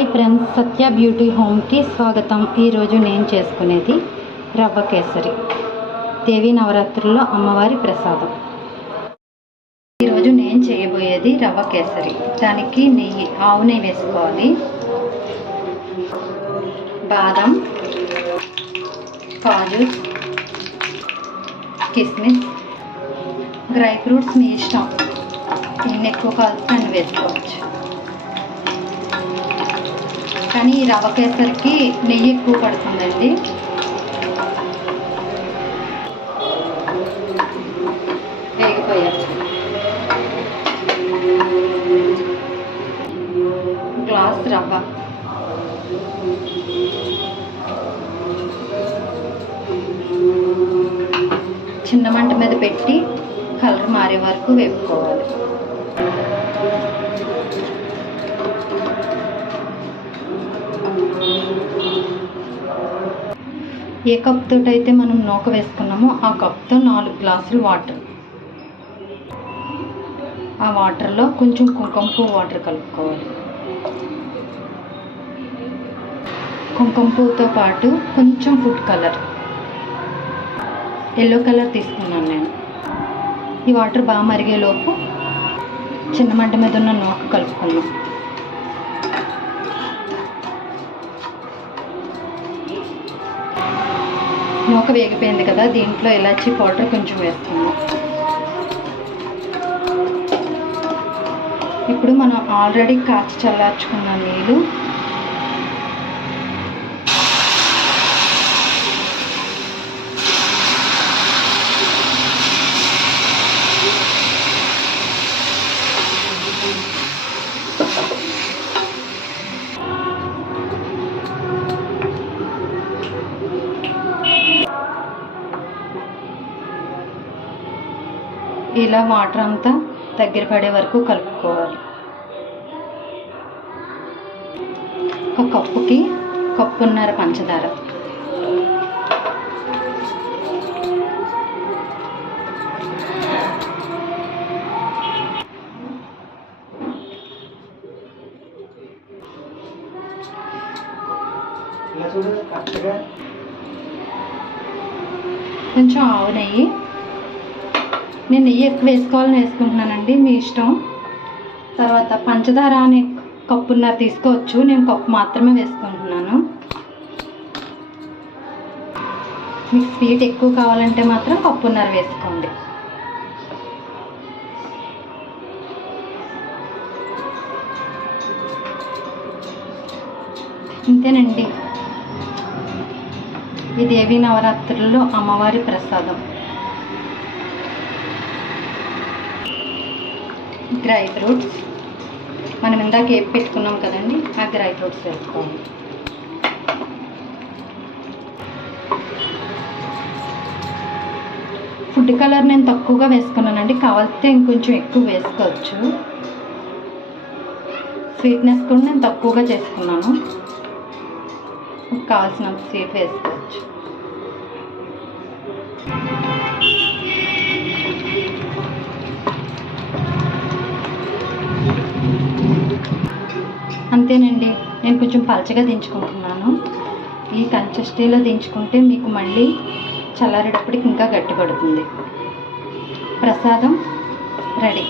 Hi friends, సత్య beauty హోమ్కి స్వాగతం. ఈరోజు నేను చేసుకునేది రవ్వ కేసరి, దేవీ నవరాత్రుల్లో అమ్మవారి ప్రసాదం. ఈరోజు నేను చేయబోయేది రవ్వ కేసరి. దానికి నెయ్యి, ఆవు నెయ్యి వేసుకోవాలి. బాదం, కాజు, కిస్మిస్, డ్రై ఫ్రూట్స్ మీ ఇష్టం, ఎన్ని ఎక్కువ కావాల్సి అన్ని వేసుకోవచ్చు. కానీ ఈ రవ్వ కేసరికి నెయ్యి ఎక్కువ పడుతుందండి. వేగిపోయారు. గ్లాస్ రవ్వ, చిన్న మంట మీద పెట్టి కలర్ మారే వరకు వేపుకోవాలి. ఏ కప్ తోటి అయితే మనం నూక వేసుకున్నామో ఆ కప్తో 4 గ్లాసులు వాటర్. ఆ వాటర్లో కొంచెం కుంకుమ పువ్వు వాటర్ కలుపుకోవాలి. కుంకుమ పువ్వుతో పాటు కొంచెం ఫుడ్ కలర్, ఎల్లో కలర్ తీసుకున్నాను నేను. ఈ వాటర్ బాగా మరిగేలోపు చిన్న మంట మీద ఉన్న నూక కలుపుకున్నాం. నూక వేగిపోయింది కదా, దీంట్లో ఇలాచీ పౌడర్ కొంచెం వేస్తున్నాం. ఇప్పుడు మనం ఆల్రెడీ కాచి చల్లార్చుకున్న నీళ్ళు ఇలా వాటర్ అంతా దగ్గర పడే వరకు కలుపుకోవాలి. ఒక కప్పుకి కప్పున్నర పంచదార, కొంచెం ఆవు నెయ్యి. నేను నెయ్యి ఎక్కువ వేసుకోవాలని వేసుకుంటున్నానండి, మీ ఇష్టం. తర్వాత పంచదార అనే కప్పున్నర తీసుకోవచ్చు, నేను కప్పు మాత్రమే వేసుకుంటున్నాను. మీకు స్వీట్ ఎక్కువ కావాలంటే మాత్రం కప్పున్నర వేసుకోండి. ఇంతేనండి, ఈ దేవీ నవరాత్రుల్లో అమ్మవారి ప్రసాదం. డ్రై ఫ్రూట్స్ మనం ఇందాక వేపి పెట్టుకున్నాం కదండి, ఆ డ్రై ఫ్రూట్స్ వేసుకోవాలి. ఫుడ్ కలర్ నేను తక్కువగా వేసుకున్నానండి, కావాలితే ఇంకొంచెం ఎక్కువ వేసుకోవచ్చు. స్వీట్నెస్ కూడా నేను తక్కువగా చేసుకున్నాను, కావాల్సినంత స్వీట్ వేసుకోవచ్చు. అంతేనండి, నేను కొంచెం పలచగా దించుకుంటున్నాను. ఈ కన్సిస్టెన్సీలో దించుకుంటే మీకు మళ్ళీ చల్లారేటప్పటికి ఇంకా గట్టిపడుతుంది. ప్రసాదం రెడీ.